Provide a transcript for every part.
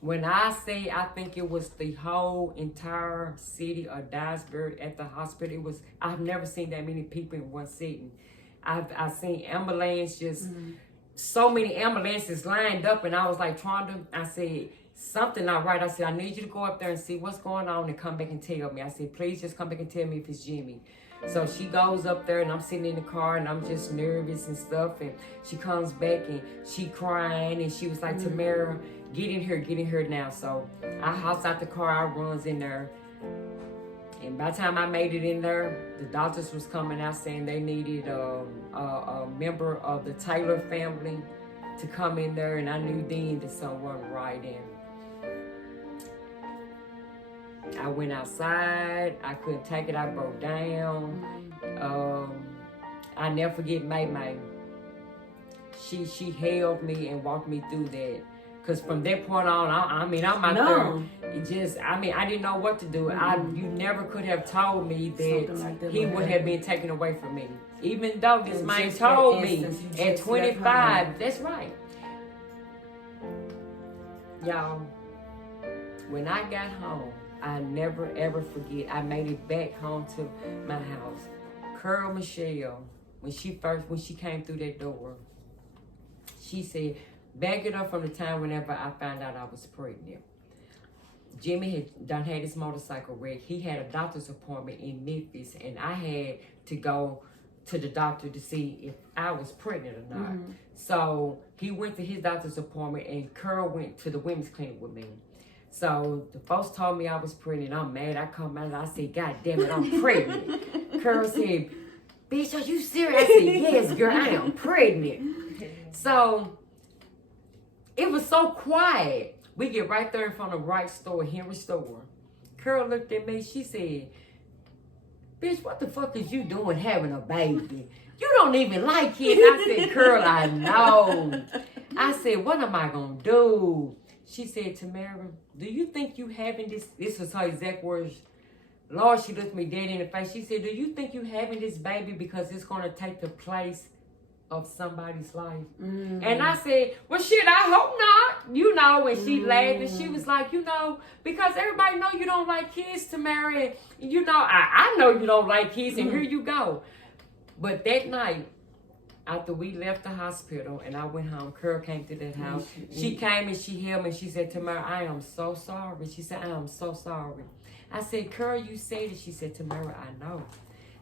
When I say I think it was the whole entire city of Dyersburg at the hospital, I've never seen that many people in one sitting. I've seen ambulance just so many ambulances lined up, and I was like I said, something not right. I said, I need you to go up there and see what's going on and come back and tell me. I said, please just come back and tell me if it's Jimmy. So she goes up there, and I'm sitting in the car, and I'm just nervous and stuff, and she comes back, and she crying, and she was like, Tamara, get in here now. So I hops out the car, I runs in there, and by the time I made it in there, the doctors was coming out saying they needed a member of the Taylor family to come in there, and I knew then that something wasn't right. And I went outside. I couldn't take it. I broke down. I never forget May. She held me and walked me through that. Because from that point on, I'm out there. I didn't know what to do. You never could have told me that he would have been taken away from me. Even though this man told me at 25, that's right. Y'all, when I got home, I never ever forget. I made it back home to my house. Curl Michelle, when she came through that door, she said, back it up from the time whenever I found out I was pregnant. Jimmy had had his motorcycle wreck. He had a doctor's appointment in Memphis, and I had to go to the doctor to see if I was pregnant or not. So he went to his doctor's appointment, and Curl went to the women's clinic with me. So the folks told me I was pregnant. I'm mad. I come out and I said, God damn it, I'm pregnant. Curl said, bitch, are you serious? I said, yes, girl, I am pregnant. So it was so quiet. We get right there in front of Wright store, Henry store. Curl looked at me. She said, bitch, what the fuck is you doing having a baby? You don't even like it. I said, Curl, I know. I said, what am I going to do? She said, Tamara, do you think you having this? This was her exact words. Lord, she looked me dead in the face. She said, do you think you having this baby because it's going to take the place of somebody's life? And I said, well, shit, I hope not. You know, and she laughed, and she was like, you know, because everybody know you don't like kids, Tamara. And, you know, I know you don't like kids, and here you go. But that night, after we left the hospital and I went home, Curl came to that house. She came and she held me and she said, Tamara, I am so sorry. She said, I am so sorry. I said, Curl, you said it. She said, Tamara, I know.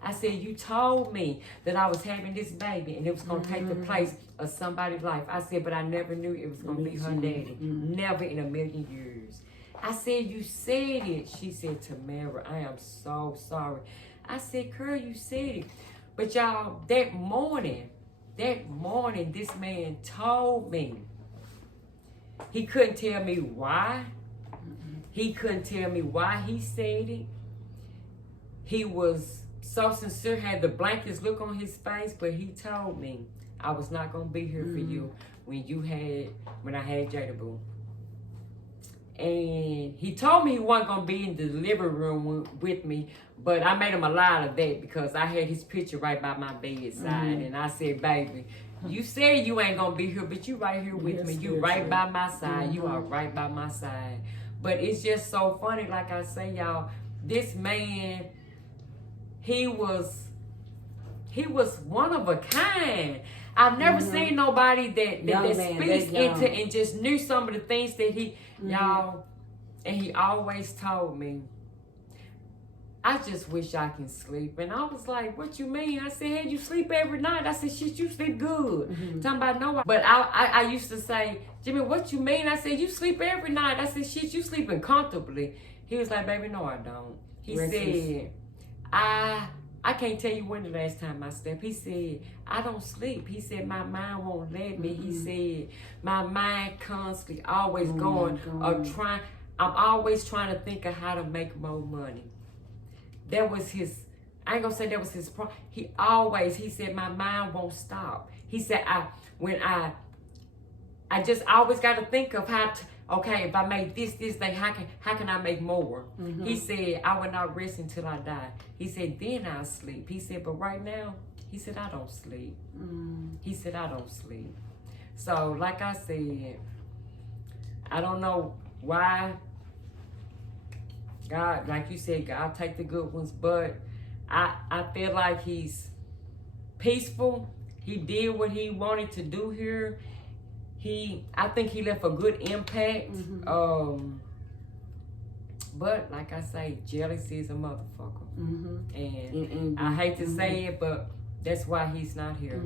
I said, you told me that I was having this baby and it was going to take the place of somebody's life. I said, but I never knew it was going to be her daddy. Never in a million years. I said, you said it. She said, Tamara, I am so sorry. I said, Curl, you said it. But y'all, that morning, this man told me he couldn't tell me why. He couldn't tell me why he said it. He was so sincere, had the blankest look on his face, but he told me I was not going to be here for you when I had Jada Boo. And he told me he wasn't going to be in the living room with me, but I made him a lie of that because I had his picture right by my bedside. And I said, baby, you said you ain't going to be here, but you right here with me. You right by my side. You are right by my side. But it's just so funny, like I say, y'all, this man, he was one of a kind. I've never seen nobody that speaks into and just knew some of the things that he, y'all, and he always told me, I just wish I can sleep. And I was like, what you mean? I said, hey, you sleep every night. I said, shit, you sleep good. Talking about no. But I used to say, Jimmy, what you mean? I said, you sleep every night. I said, shit, you sleeping comfortably. He was like, baby, no, I don't. He said, I can't tell you when the last time I slept. He said, I don't sleep. He said, my mind won't let me. He said, my mind constantly always going or trying. I'm always trying to think of how to make more money. That was his, I ain't gonna say that was his problem. He said, my mind won't stop. He said, I just always got to think of how to, okay, if I make this thing, how can I make more? He said, I will not rest until I die. He said, then I'll sleep. He said, but right now, he said, I don't sleep. He said, I don't sleep. So, like I said, I don't know why? God, like you said, God take the good ones, but I feel like he's peaceful. He did what he wanted to do here. I think he left a good impact. But like I say, jealousy is a motherfucker. And I hate to say it, but that's why he's not here.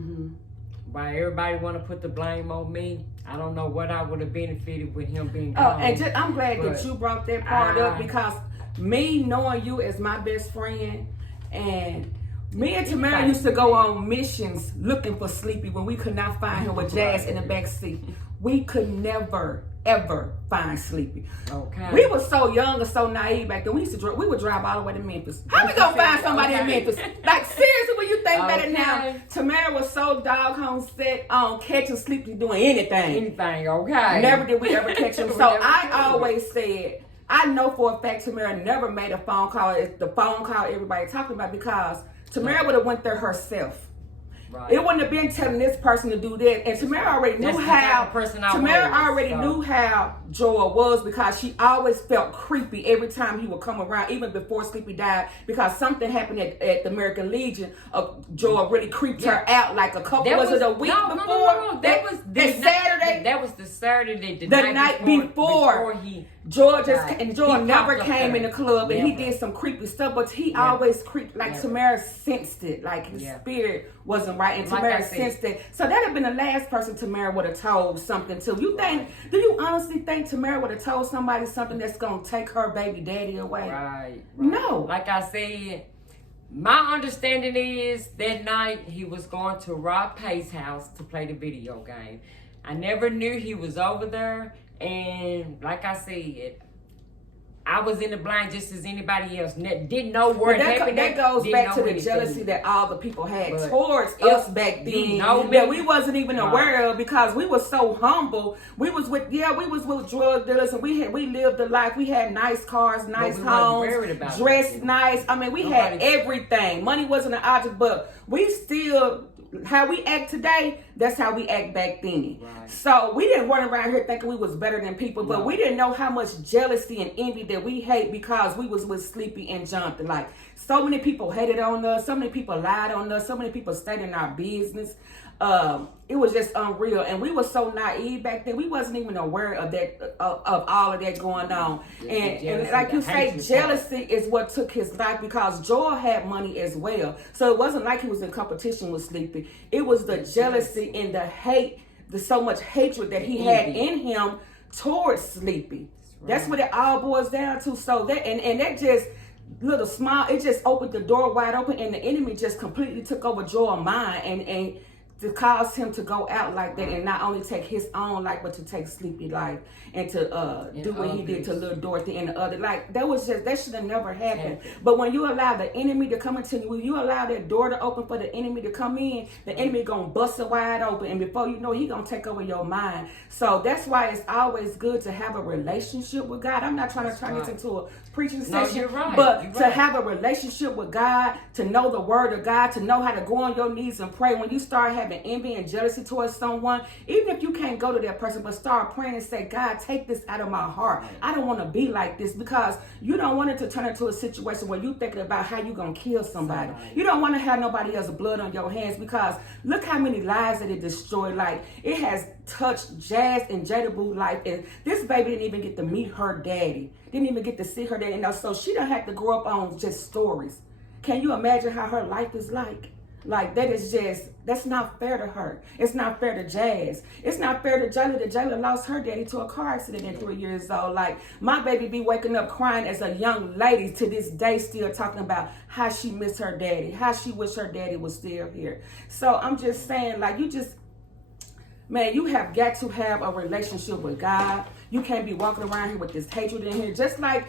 Why everybody want to put the blame on me, I don't know what I would have benefited with him being gone. And I'm glad that you brought that part up, because me knowing you as my best friend, and me and Tamara used to go on missions looking for Sleepy when we could not find him with Jazz in the back seat. We could never, ever find Sleepy. Okay. We were so young and so naive back then. We would drive all the way to Memphis. How we gonna find somebody in Memphis? Like, seriously, when you think about it now, Tamara was so doggone set on catching Sleepy doing anything. Anything, okay. Never did we ever catch him. So I always said, I know for a fact Tamara never made a phone call. It's the phone call everybody talking about, because Tamara would have went there herself. Right. It wouldn't have been telling this person to do that. And Tamara already knew how. Tamara already knew how Joel was, because she always felt creepy every time he would come around, even before Sleepy died, because something happened at the American Legion. Joel really creeped her out like a couple. Was it a week before? No. That was the Saturday. That was the Saturday. The night before Joel Joel never came in the club, and he did some creepy stuff, but he always creeped. Like Tamara sensed it, like his spirit wasn't right, and Tamara sensed it. So that'd have been the last person Tamara would have told something to. Do you honestly think Tamara would have told somebody something that's gonna take her baby daddy away? Right. No. Like I said, my understanding is that night he was going to Rob Pay's house to play the video game. I never knew he was over there. And like I said, I was in the blind just as anybody else. Didn't know where it happened. That goes back to the jealousy that all the people had towards us back then, that we wasn't even aware of, because we were so humble. We was with drug dealers, and we lived the life. We had nice cars, nice homes, dressed nice. I mean, we had everything. Money wasn't an object, but we still, how we act today, that's how we act back then. Right. So we didn't run around here thinking we was better than people, but we didn't know how much jealousy and envy that we hate, because we was with Sleepy and Jonathan. Like, so many people hated on us, so many people lied on us, so many people stayed in our business. It was just unreal, and we were so naive back then. We wasn't even aware of that, of all of that going on. And like you say, jealousy is what took his life, because Joel had money as well. So it wasn't like he was in competition with Sleepy. It was the jealousy and the hate, the so much hatred that he had in him towards Sleepy. That's what it all boils down to. So that and that just little small, it just opened the door wide open, and the enemy just completely took over Joel's mind, and to cause him to go out like that, and not only take his own life, but to take Sleepy life, and to do what he did to little Dorothy and the other. Like, that should have never happened. But when you allow the enemy to come into you, when you allow that door to open for the enemy to come in, the enemy gonna bust it wide open, and before you know, he gonna take over your mind. So that's why it's always good to have a relationship with God. I'm not trying to turn this into a preaching session, you're right. But to have a relationship with God, to know the word of God, to know how to go on your knees and pray. When you start having envy and jealousy towards someone, even if you can't go to that person, but start praying and say, God, take this out of my heart. I don't want to be like this, because you don't want it to turn into a situation where you thinking about how you gonna kill somebody. You don't want to have nobody else's blood on your hands, because look how many lives that it destroyed. Like, it has touched Jazz and Jada Boo's life, and this baby didn't even get to meet her daddy, didn't even get to see her daddy. So she don't have to grow up on just stories. Can you imagine how her life is like? Like, that's not fair to her. It's not fair to Jazz. It's not fair to Jayla that Jayla lost her daddy to a car accident at 3 years old. Like, my baby be waking up crying as a young lady to this day, still talking about how she missed her daddy, how she wish her daddy was still here. So I'm just saying, like, man, you have got to have a relationship with God. You can't be walking around here with this hatred in here. Just like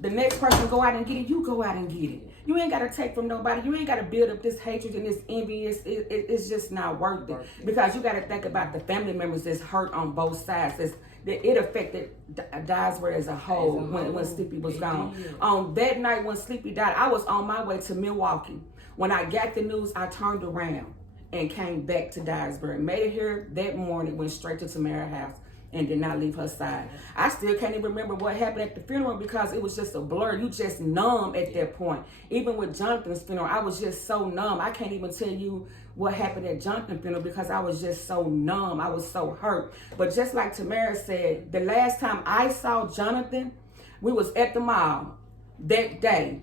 the next person go out and get it, you go out and get it. You ain't got to take from nobody. You ain't got to build up this hatred and this envy. It's just not worth it. Because you got to think about the family members that's hurt on both sides. It affected Dyersburg as a whole when Sleepy was gone. On that night when Sleepy died, I was on my way to Milwaukee. When I got the news, I turned around and came back to Dyersburg. Made it here that morning, went straight to Tamara's house. and did not leave her side. I still can't even remember what happened at the funeral because it was just a blur. You just numb at that point. Even with Jonathan's funeral, I was just so numb. I can't even tell you what happened at Jonathan's funeral because I was just so numb. I was so hurt. But just like Tamara said, the last time I saw Jonathan, we was at the mall that day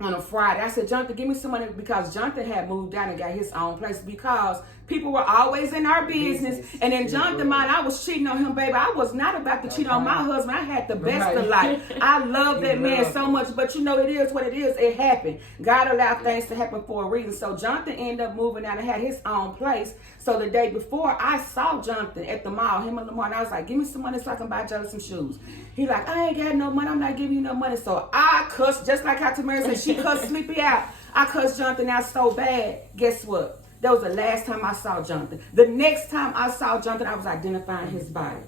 on a Friday. I said, Jonathan, give me some money because Jonathan had moved out and got his own place because people were always in our business. And in Jonathan's mind, I was cheating on him, baby. I was not about to cheat on my husband. I had the best of life. I love that man so much, but you know, it is what it is. It happened. God allowed things to happen for a reason. So Jonathan ended up moving out and had his own place. So the day before, I saw Jonathan at the mall, him and Lamar, and I was like, give me some money so I can buy Jelly some shoes. He like, I ain't got no money. I'm not giving you no money. So I cussed, just like how Tamara said, she cussed Sleepy out. I cussed Jonathan out so bad. Guess what? That was the last time I saw Jonathan. The next time I saw Jonathan, I was identifying his body.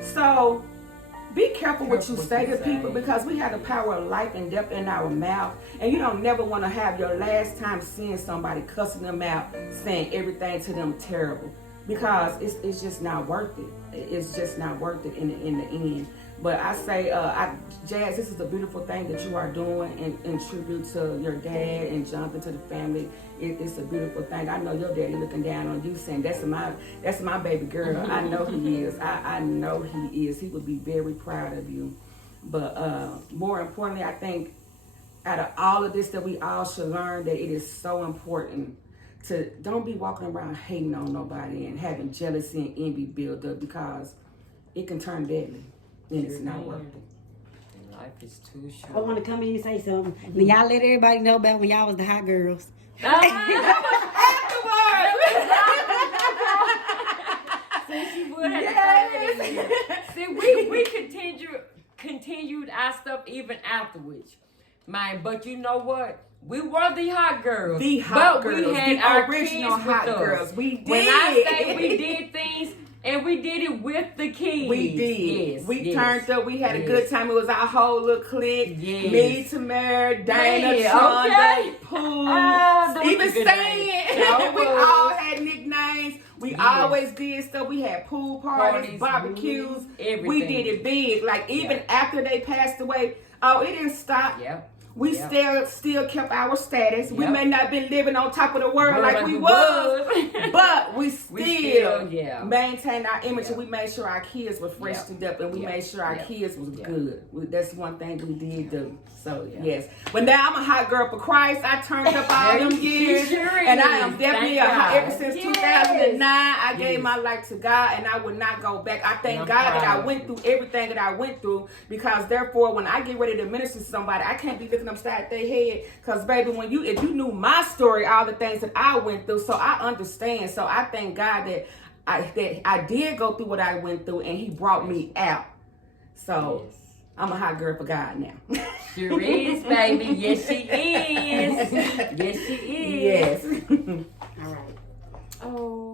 So be careful what you say to people because we have the power of life and death in our mouth. And you don't never want to have your last time seeing somebody cussing them out, saying everything to them terrible. Because it's just not worth it. It's just not worth it in the end. But I say, Jazz, this is a beautiful thing that you are doing in tribute to your dad and Jonathan, to the family. It's a beautiful thing. I know your daddy looking down on you saying, that's my baby girl. I know he is. I know he is. He would be very proud of you. But more importantly, I think out of all of this that we all should learn that it is so important to don't be walking around hating on nobody and having jealousy and envy build up because it can turn deadly. And it's not worth it. Life is too short. I want to come in and say something. When y'all let everybody know about when y'all was the hot girls. See, she would have to throw it in. See, we continued our stuff even afterwards, man. But you know what? We were the hot girls. The hot girls. We had the our original kids hot with girls. us. We did. When I say we did things, and we did it with the kids. We did. Yes, we turned up. We had a good time. It was our whole little clique. Yes. Me, Tamara, Dana, Shonda, Pooh, even Stan. We all had nicknames. We always did stuff. We had pool parties, barbecues. Everything. We did it big. Like even after they passed away, it didn't stop. Yep. We still kept our status. Yep. We may not been living on top of the world like we was, but we still maintained our image, and we made sure our kids were freshened up, and we made sure our kids was good. That's one thing we did do. So yes, but now I'm a hot girl for Christ. I turned up all them years, and I am definitely a hot. Ever since 2009, I gave my life to God, and I would not go back. I thank God that I went through everything that I went through, because therefore, when I get ready to minister to somebody, I can't be looking upside their head. Because baby, if you knew my story, all the things that I went through, so I understand. So I thank God that I did go through what I went through, and He brought me out. So. Yes. I'm a hot girl for God now. Sure is, baby. Yes, she is. Yes, she is. Yes. All right. Oh.